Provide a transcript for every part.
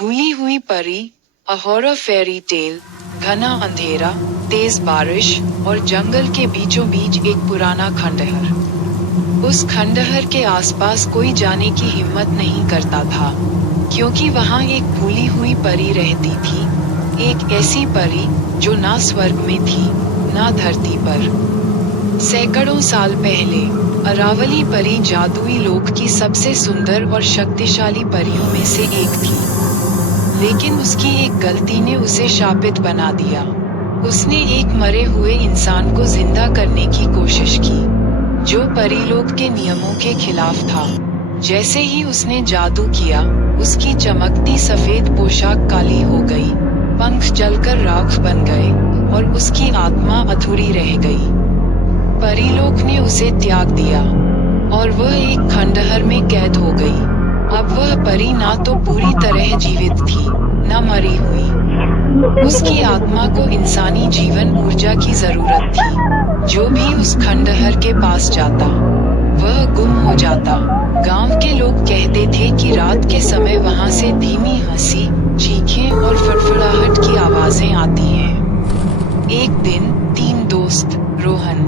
भूली हुई परी, अ हॉरर फेरी टेल। घना अंधेरा, तेज बारिश और जंगल के बीचों बीच एक पुराना खंडहर। उस खंडहर के आसपास कोई जाने की हिम्मत नहीं करता था, क्योंकि वहाँ एक भूली हुई परी रहती थी। एक ऐसी परी जो ना स्वर्ग में थी, ना धरती पर। सैकड़ों साल पहले अरावली परी जादुई लोक की सबसे सुंदर और शक्तिशाली परियों में से एक थी। लेकिन उसकी एक गलती ने उसे शापित बना दिया। उसने एक मरे हुए इंसान को जिंदा करने की कोशिश की, जो परीलोक के नियमों के खिलाफ था। जैसे ही उसने जादू किया, उसकी चमकती सफेद पोशाक काली हो गई, पंख जलकर राख बन गए और उसकी आत्मा अधूरी रह गई। परीलोक ने उसे त्याग दिया और वह एक खंडहर में कैद हो गई। अब वह परी ना तो पूरी तरह जीवित थी, न मरी हुई। उसकी आत्मा को इंसानी जीवन ऊर्जा की जरूरत थी। जो भी उस खंडहर के पास जाता, वह गुम हो जाता। गांव के लोग कहते थे कि रात के समय वहां से धीमी हंसी, चीखें और फड़फड़ाहट की आवाजें आती हैं। एक दिन 3 दोस्त, रोहन,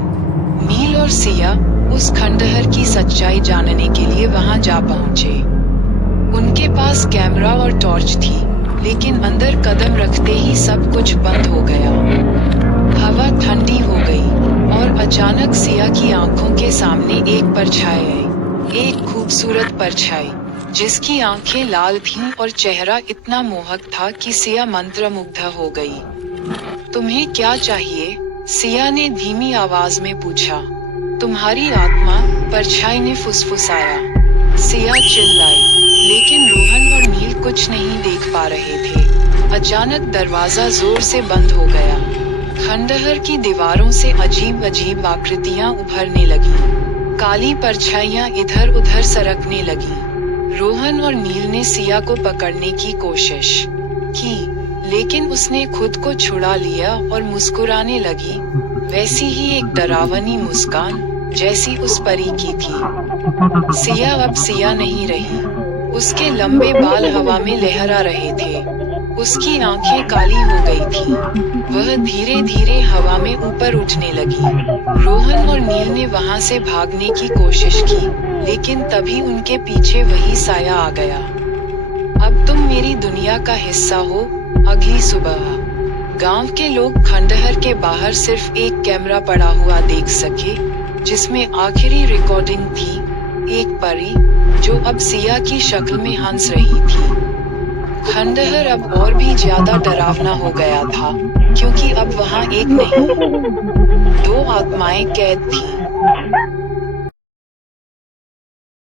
नील और सिया, उस खंडहर की सच्चाई जानने के लिए वहां जा पहुंचे। उनके पास कैमरा और टॉर्च थी, लेकिन अंदर कदम रखते ही सब कुछ बंद हो गया। हवा ठंडी हो गई और अचानक सिया की आंखों के सामने एक परछाई आई। एक खूबसूरत परछाई, जिसकी आंखें लाल थीं और चेहरा इतना मोहक था कि सिया मंत्रमुग्ध हो गई। तुम्हें क्या चाहिए? सिया ने धीमी आवाज में पूछा। तुम्हारी आत्मा, परछाई ने फुसफुसाया। सिया चिल्लाई, लेकिन रोहन और नील कुछ नहीं देख पा रहे थे। अचानक दरवाजा जोर से बंद हो गया। खंडहर की दीवारों से अजीब अजीब आकृतियां उभरने लगी। काली परछाइयां इधर उधर सरकने लगी। रोहन और नील ने सिया को पकड़ने की कोशिश की, लेकिन उसने खुद को छुड़ा लिया और मुस्कुराने लगी, वैसी ही एक डरावनी मुस्कान जैसी उस परी की थी। सिया अब सिया नहीं रही। उसके लंबे बाल हवा में लहरा रहे थे। उसकी आंखें काली हो गई थीं। वह धीरे धीरे हवा में ऊपर उठने लगी। रोहन और नील ने वहां से भागने की कोशिश की, लेकिन तभी उनके पीछे वही साया आ गया। अब तुम मेरी दुनिया का हिस्सा हो। अगली सुबह गांव के लोग खंडहर के बाहर सिर्फ एक कैमरा पड़ा हुआ देख सके, जिसमें आखिरी रिकॉर्डिंग थी। एक परी, जो अब सिया की शक्ल में हंस रही थी। खंडहर अब और भी ज्यादा डरावना हो गया था, क्योंकि अब वहां एक नहीं, 2 आत्माएं कैद थीं।